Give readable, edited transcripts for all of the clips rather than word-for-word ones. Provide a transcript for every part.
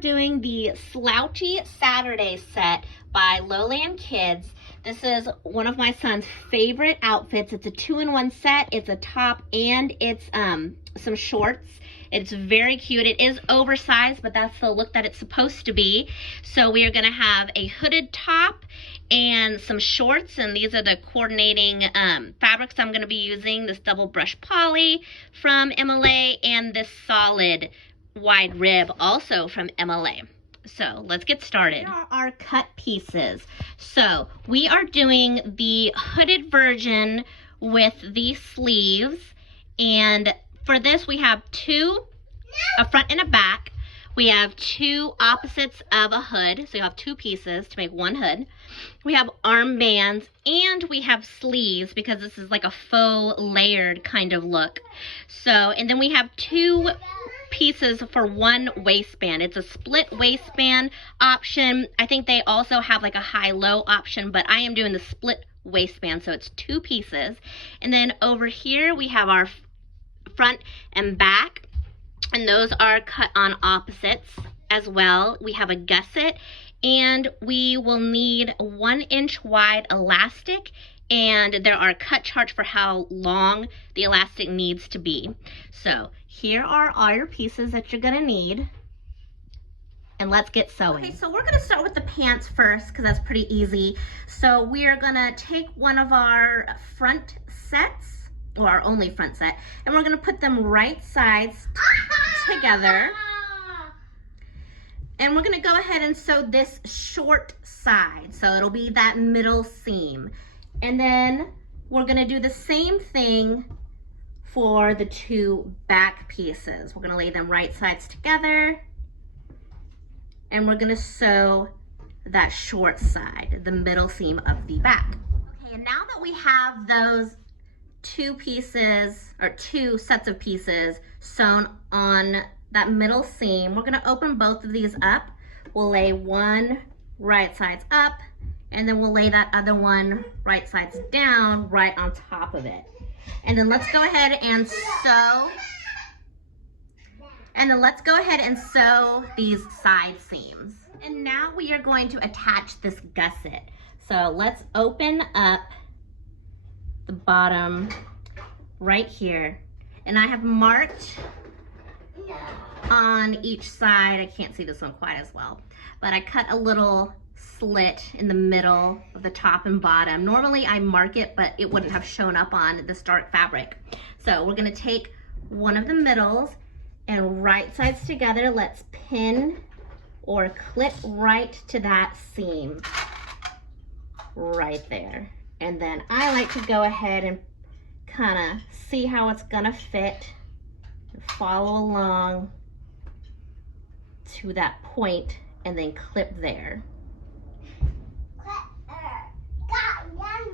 doing the Slouchy Saturday set by Lowland Kids. This is one of my son's favorite outfits. It's a 2-in-1 set. It's a top and it's some shorts. It's very cute. It is oversized, but that's the look that it's supposed to be. So we are gonna have a hooded top and some shorts, and these are the coordinating fabrics I'm gonna be using. This double brush poly from MLA and this solid wide rib also from MLA. So let's get started. Here are our cut pieces. So we are doing the hooded version with the sleeves, and for this we have a front and a back. We have two opposites of a hood, so you have two pieces to make one hood. We have armbands and we have sleeves because this is like a faux layered kind of look. So, and then we have two pieces for one waistband. It's a split waistband option. I think they also have like a high-low option, but I am doing the split waistband, so it's two pieces. And then over here we have our front and back, and those are cut on opposites as well. We have a gusset, and we will need 1-inch wide elastic, and there are cut charts for how long the elastic needs to be. So here are all your pieces that you're gonna need, and let's get sewing. Okay, so we're gonna start with the pants first because that's pretty easy. So we are gonna take one of our front sets, or our only front set, and we're gonna put them right sides together. And we're gonna go ahead and sew this short side, so it'll be that middle seam. And then we're gonna do the same thing for the two back pieces. We're gonna lay them right sides together, and we're gonna sew that short side, the middle seam of the back. Okay, and now that we have those two pieces, or two sets of pieces sewn on that middle seam, we're gonna open both of these up. We'll lay one right sides up, and then we'll lay that other one right sides down right on top of it. And then let's go ahead and sew. These side seams. And now we are going to attach this gusset. So let's open up the bottom right here. And I have marked on each side, I can't see this one quite as well, but I cut a little slit in the middle of the top and bottom. Normally I mark it, but it wouldn't have shown up on this dark fabric. So we're gonna take one of the middles and right sides together, let's pin or clip right to that seam right there. And then I like to go ahead and kind of see how it's gonna fit and follow along to that point and then clip there.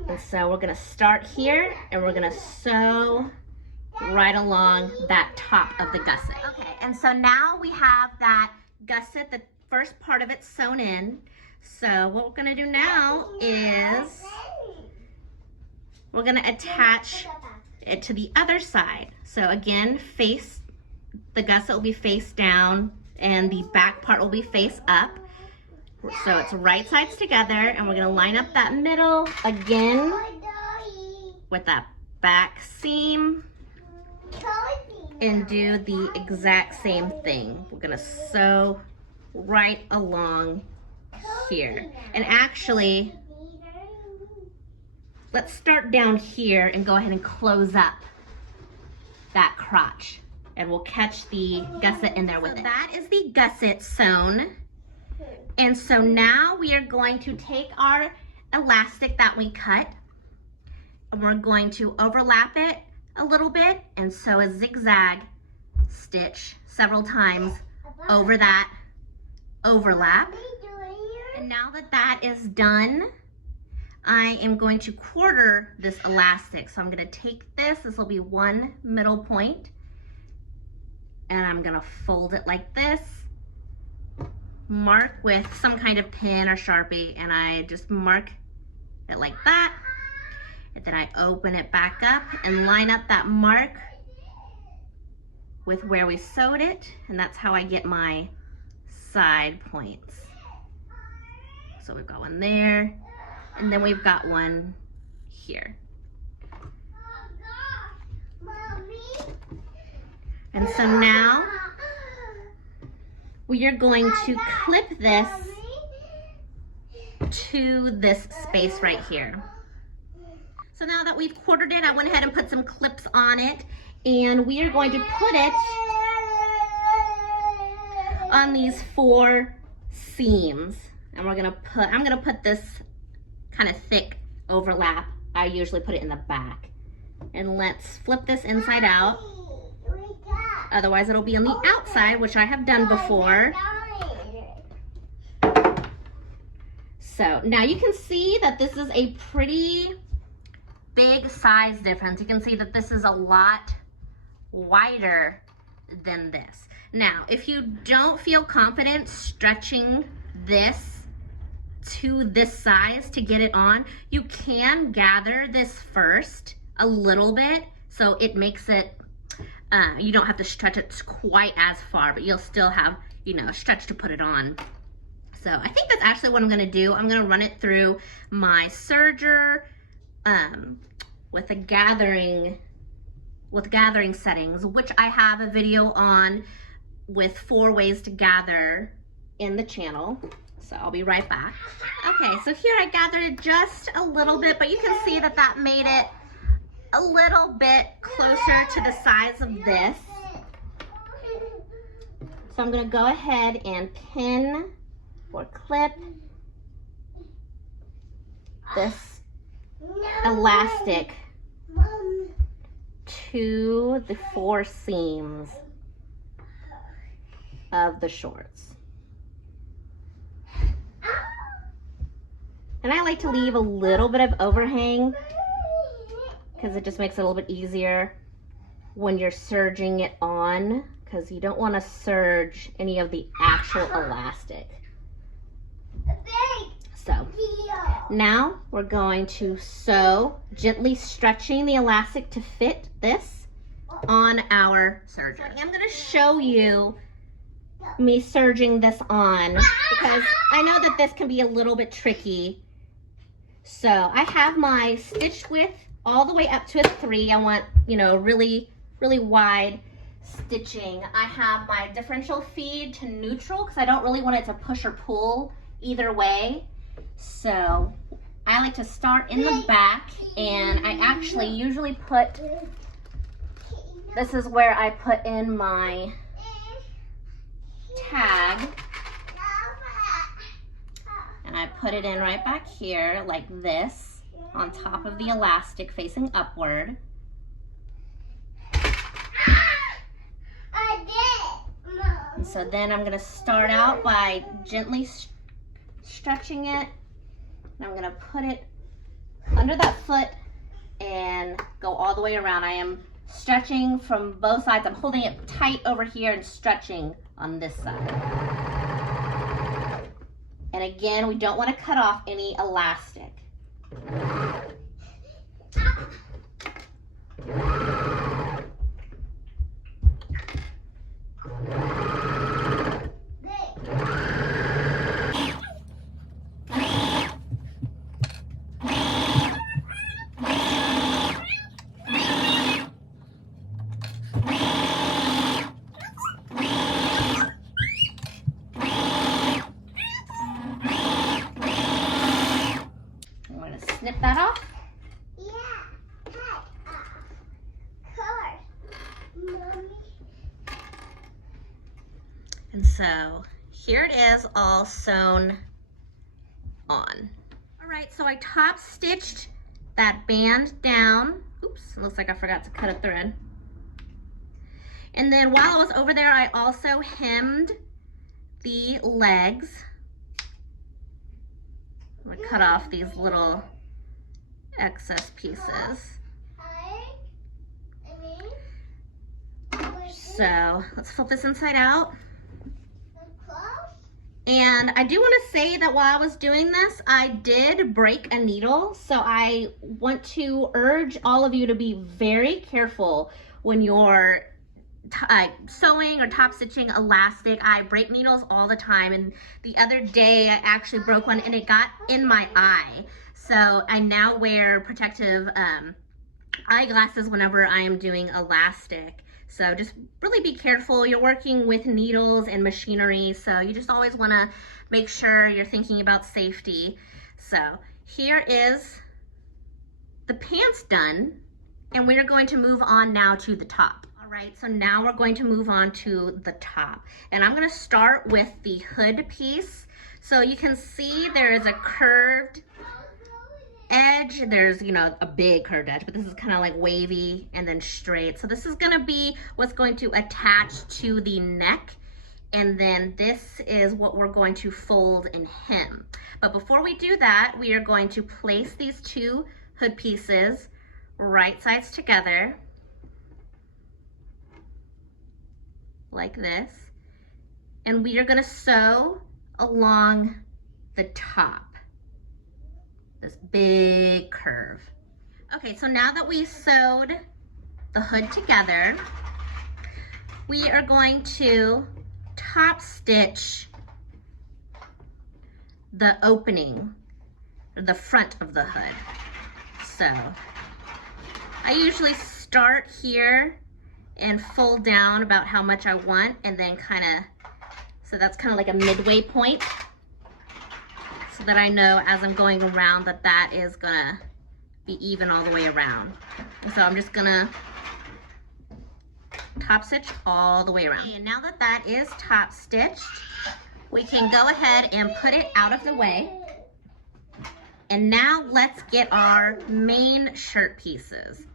And so we're gonna start here and we're gonna sew right along that top of the gusset. Okay, and so now we have that gusset, the first part of it sewn in. So what we're gonna do now is we're gonna attach it to the other side. So again, the gusset will be face down and the back part will be face up. So it's right sides together, and we're gonna line up that middle again with that back seam and do the exact same thing. We're gonna sew right along here. And actually, let's start down here and go ahead and close up that crotch, and we'll catch the gusset in there with it. That is the gusset sewn. And so now we are going to take our elastic that we cut, and we're going to overlap it a little bit and sew a zigzag stitch several times over that overlap. And now that that is done, I am going to quarter this elastic. So I'm gonna take this will be one middle point, and I'm gonna fold it like this, mark with some kind of pin or Sharpie, and I just mark it like that. And then I open it back up and line up that mark with where we sewed it, and that's how I get my side points. So we've got one there, and then we've got one here. And so now we are going to clip this to this space right here. So now that we've quartered it, I went ahead and put some clips on it, and we are going to put it on these 4 seams. And I'm gonna put this kind of thick overlap. I usually put it in the back. And let's flip this inside out. Otherwise it'll be on the outside, which I have done before. So now you can see that this is a pretty big size difference. You can see that this is a lot wider than this. Now, if you don't feel confident stretching this to this size to get it on, you can gather this first a little bit, so it makes it, you don't have to stretch it quite as far, but you'll still have, you know, stretch to put it on. So I think that's actually what I'm gonna do. I'm gonna run it through my serger with gathering settings, which I have a video on with 4 ways to gather in the channel. So I'll be right back. Okay, so here I gathered it just a little bit, but you can see that that made it a little bit closer to the size of this. So I'm gonna go ahead and pin or clip this elastic to the 4 seams of the shorts. And I like to leave a little bit of overhang because it just makes it a little bit easier when you're serging it on, because you don't want to serge any of the actual elastic. So now we're going to sew, gently stretching the elastic to fit this on our serger. I'm going to show you me serging this on because I know that this can be a little bit tricky. So I have my stitch width all the way up to a 3. I want, you know, really wide stitching. I have my differential feed to neutral because I don't really want it to push or pull either way. So I like to start in the back, and I actually usually put, this is where I put in my tag, and I put it in right back here like this on top of the elastic facing upward. And so then I'm going to start out by gently stretching it, and I'm going to put it under that foot and go all the way around. I am stretching from both sides. I'm holding it tight over here and stretching on this side. And again, we don't want to cut off any elastic. Snip that off. And so here it is, all sewn on. All right, so I top stitched that band down. Oops, it looks like I forgot to cut a thread. And then while I was over there, I also hemmed the legs. I'm gonna cut off these little excess pieces. So let's flip this inside out. And I do want to say that while I was doing this, I did break a needle. So I want to urge all of you to be very careful when you're sewing or top stitching elastic. I break needles all the time, and the other day I actually broke one and it got in my eye. So I now wear protective eyeglasses whenever I am doing elastic. So just really be careful. You're working with needles and machinery, so you just always want to make sure you're thinking about safety. So here is the pants done, and we're going to move on now to the top. All right, so now we're going to move on to the top, and I'm going to start with the hood piece. So you can see there is a curved edge. There's, you know, a big curved edge, but this is kind of like wavy and then straight. So this is going to be what's going to attach to the neck, and then this is what we're going to fold and hem. But before we do that, we are going to place these two hood pieces right sides together like this, and we are going to sew along the top, this big curve. Okay, so now that we sewed the hood together, we are going to top stitch the opening, the front of the hood. So I usually start here and fold down about how much I want, and then so that's kind of like a midway point, so that I know as I'm going around that is gonna be even all the way around. So I'm just gonna top stitch all the way around. And now that is top stitched, we can go ahead and put it out of the way. And now let's get our main shirt pieces.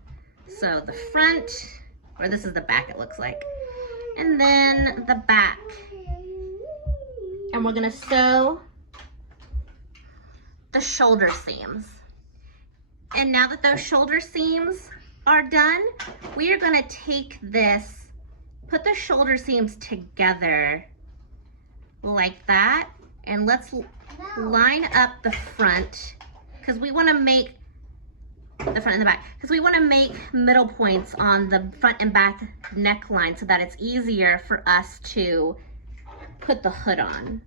So the front, or this is the back it looks like, and then the back. And we're gonna sew the shoulder seams. And now that those shoulder seams are done, we are gonna take this, put the shoulder seams together like that, and let's line up the front, because we want to make the front and the back, because we want to make middle points on the front and back neckline so that it's easier for us to put the hood on.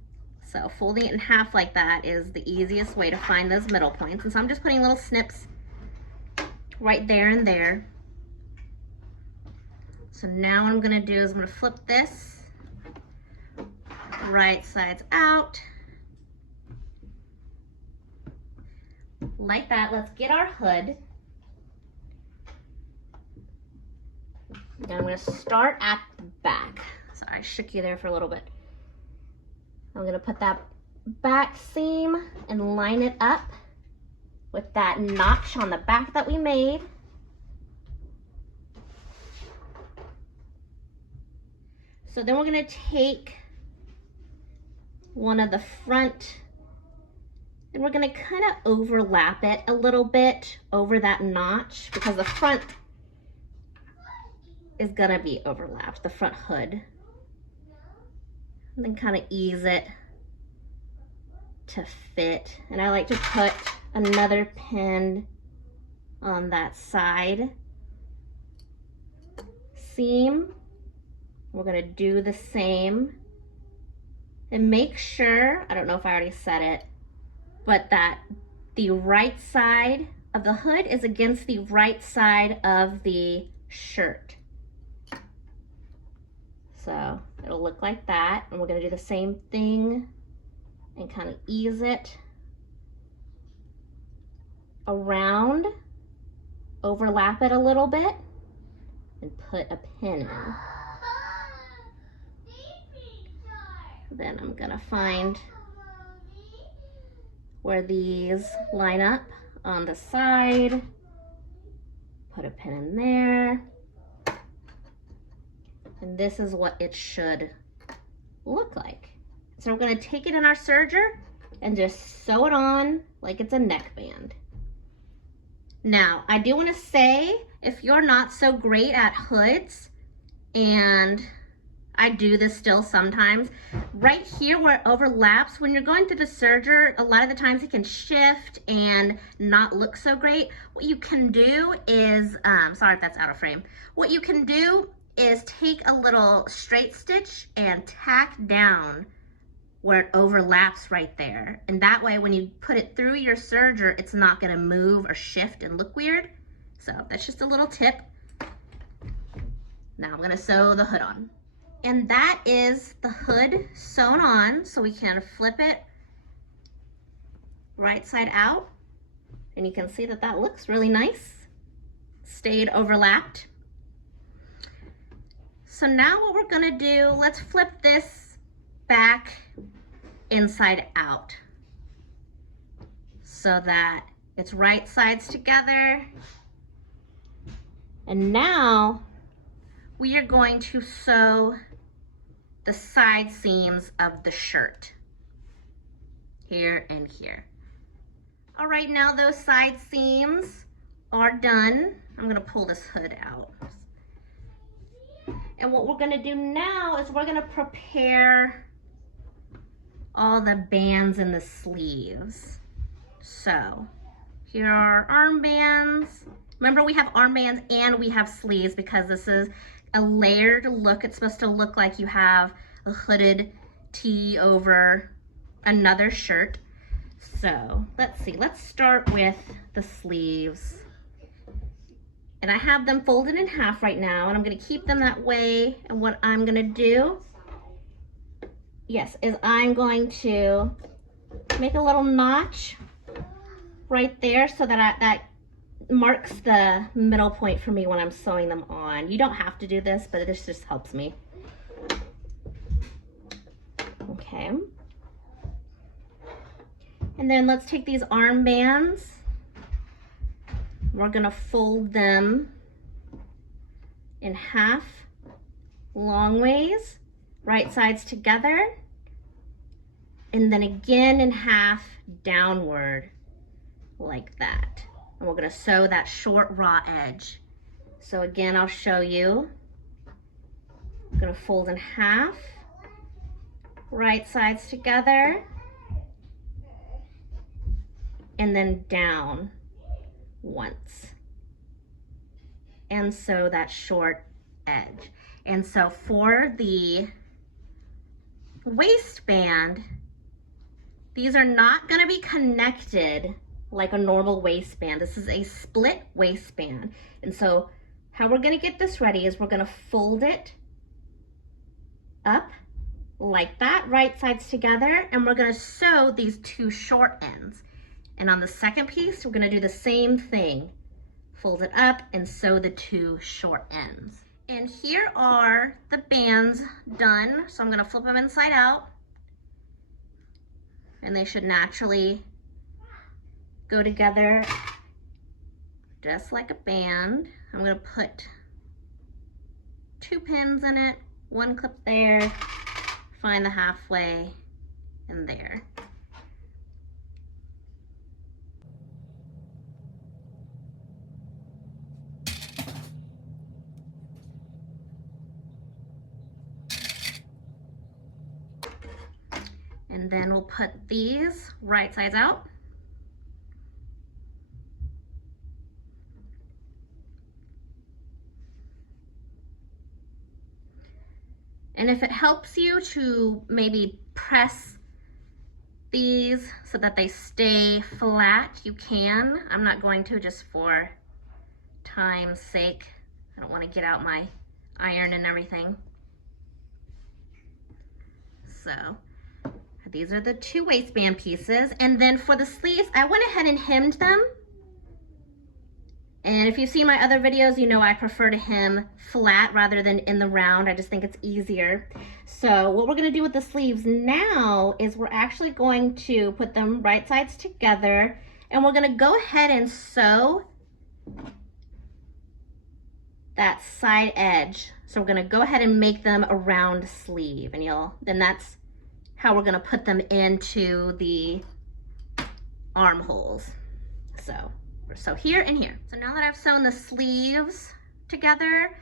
So folding it in half like that is the easiest way to find those middle points. And so I'm just putting little snips right there and there. So now what I'm going to do is I'm going to flip this right sides out like that. Let's get our hood. And I'm going to start at the back. Sorry, I shook you there for a little bit. I'm going to put that back seam and line it up with that notch on the back that we made. So then we're going to take one of the front, and we're going to kind of overlap it a little bit over that notch, because the front is going to be overlapped, the front hood. And then kind of ease it to fit. And I like to put another pin on that side seam. We're going to do the same. And make sure, I don't know if I already said it, but that the right side of the hood is against the right side of the shirt. So it'll look like that, and we're going to do the same thing and kind of ease it around, overlap it a little bit, and put a pin in. Then I'm going to find where these line up on the side, put a pin in there. And this is what it should look like. So we're going to take it in our serger and just sew it on like it's a neckband. Now, I do want to say, if you're not so great at hoods, and I do this still sometimes, right here where it overlaps, when you're going through the serger, a lot of the times it can shift and not look so great. What you can do is, sorry if that's out of frame. What you can do is take a little straight stitch and tack down where it overlaps right there. And that way, when you put it through your serger, it's not gonna move or shift and look weird. So that's just a little tip. Now I'm gonna sew the hood on. And that is the hood sewn on. So we can flip it right side out. And you can see that that looks really nice. Stayed overlapped. So now what we're gonna do, let's flip this back inside out so that it's right sides together. And now we are going to sew the side seams of the shirt here and here. All right, now those side seams are done. I'm gonna pull this hood out. And what we're gonna do now is we're gonna prepare all the bands and the sleeves. So here are armbands. Remember, we have armbands and we have sleeves because this is a layered look. It's supposed to look like you have a hooded tee over another shirt. So let's see, let's start with the sleeves. And I have them folded in half right now, and I'm gonna keep them that way. And what I'm gonna do, yes, is I'm going to make a little notch right there so that that marks the middle point for me when I'm sewing them on. You don't have to do this, but this just helps me. Okay. And then let's take these armbands. We're gonna fold them in half long ways, right sides together, and then again in half downward like that. And we're gonna sew that short raw edge. So again, I'll show you. I'm gonna fold in half, right sides together, and then down once, and sew that short edge. And so for the waistband, these are not going to be connected like a normal waistband. This is a split waistband. And so how we're going to get this ready is we're going to fold it up like that, right sides together, and we're going to sew these two short ends. And on the second piece, we're gonna do the same thing. Fold it up and sew the two short ends. And here are the bands done. So I'm gonna flip them inside out. And they should naturally go together just like a band. I'm gonna put 2 pins in it, 1 clip there, find the halfway, and there. And then we'll put these right sides out. And if it helps you to maybe press these so that they stay flat, you can. I'm not going to, just for time's sake. I don't want to get out my iron and everything. So these are the 2 waistband pieces. And then for the sleeves, I went ahead and hemmed them. And if you see my other videos, you know I prefer to hem flat rather than in the round. I just think it's easier. So what we're gonna do with the sleeves now is we're actually going to put them right sides together, and we're gonna go ahead and sew that side edge. So we're gonna go ahead and make them a round sleeve, and then that's how we're gonna put them into the armholes. So here and here. So now that I've sewn the sleeves together,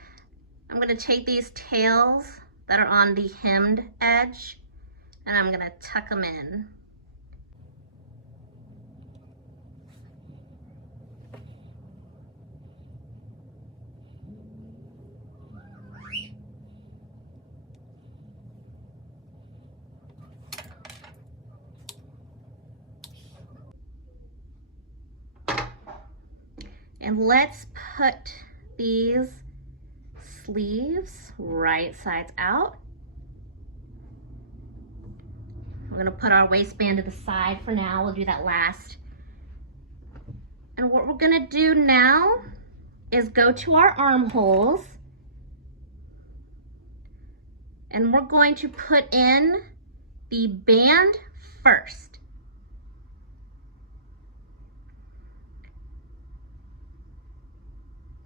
I'm gonna take these tails that are on the hemmed edge, and I'm gonna tuck them in. And let's put these sleeves right sides out. We're gonna put our waistband to the side for now. We'll do that last. And what we're gonna do now is go to our armholes, and we're going to put in the band first.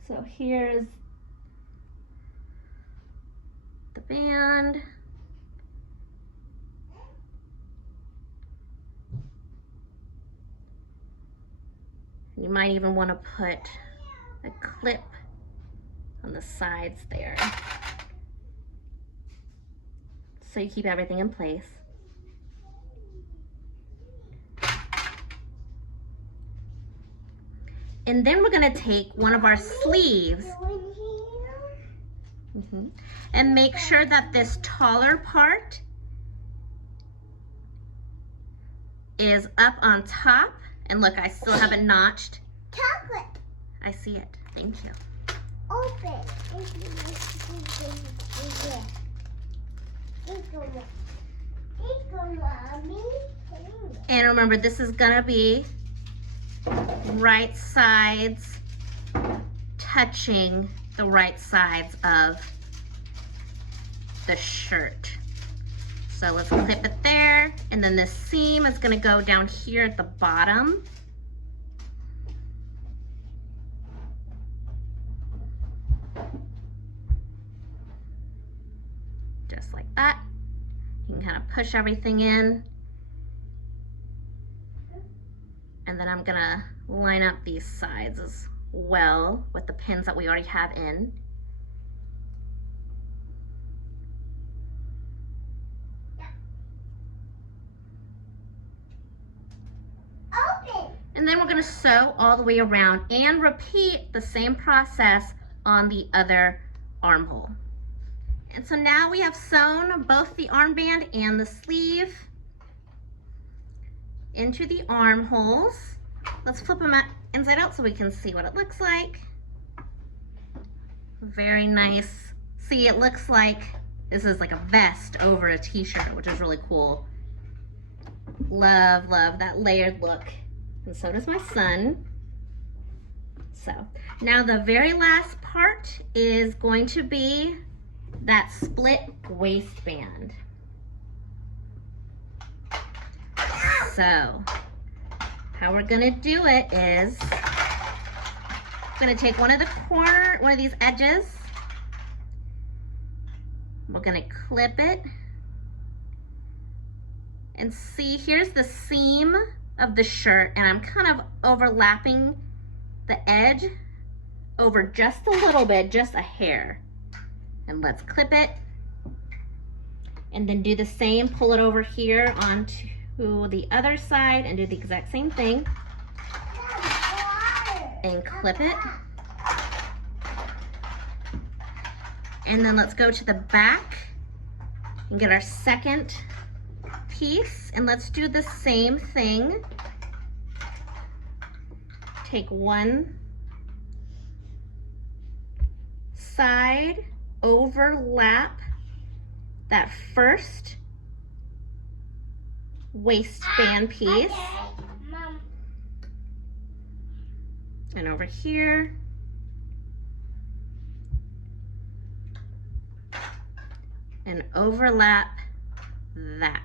So here's the band. You might even want to put a clip on the sides there, so you keep everything in place. And then we're gonna take one of our sleeves and make sure that this taller part is up on top. And look, I still have it notched. Chocolate. I see it. Thank you. Open. And remember, this is gonna be right sides touching the right sides of the shirt. So let's clip it there, and then this seam is gonna go down here at the bottom. Just like that. You can kind of push everything in. And then I'm gonna line up these sides as well with the pins that we already have in. And then we're gonna sew all the way around and repeat the same process on the other armhole. And so now we have sewn both the armband and the sleeve into the armholes. Let's flip them inside out so we can see what it looks like. Very nice. See, it looks like this is like a vest over a t-shirt, which is really cool. Love, love that layered look. And so does my son. So now the very last part is going to be that split waistband. So how we're gonna do it is I'm gonna take one of these edges. We're gonna clip it. And see, here's the seam of the shirt, and I'm kind of overlapping the edge over just a little bit, just a hair. And let's clip it, and then do the same, pull it over here onto the other side and do the exact same thing, and clip it. And then let's go to the back and get our second piece, and let's do the same thing. Take one side, overlap that first waistband piece, and over here, and overlap that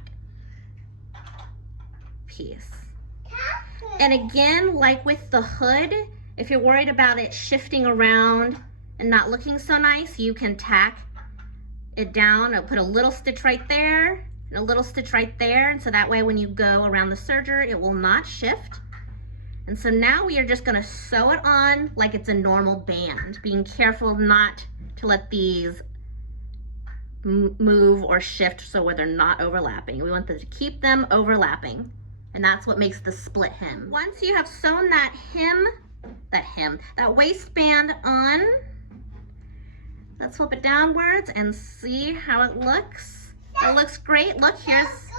piece. And again, like with the hood, if you're worried about it shifting around and not looking so nice, you can tack it down. I'll put a little stitch right there and a little stitch right there, and so that way when you go around the serger, it will not shift. And so now we are just gonna sew it on like it's a normal band, being careful not to let these move or shift so where they're not overlapping. We want to keep them overlapping, and that's what makes the split hem. Once you have sewn that waistband on, let's flip it downwards and see how it looks. It looks great. Look, here's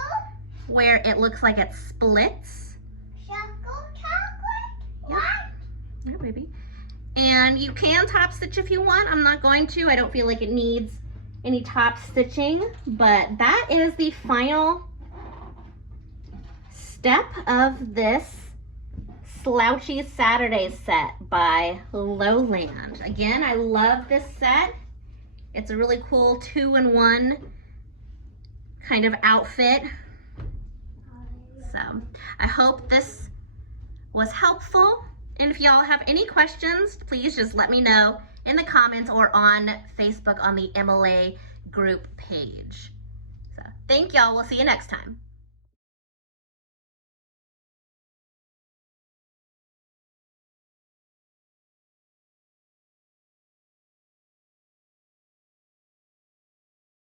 where it looks like it splits. Yeah, baby. And you can top stitch if you want. I'm not going to. I don't feel like it needs any top stitching, but that is the final step of this Slouchy Saturday set by Lowland. Again, I love this set. It's a really cool 2-in-1 kind of outfit. So I hope this was helpful. And if y'all have any questions, please just let me know in the comments or on Facebook on the MLA group page. So thank y'all. We'll see you next time.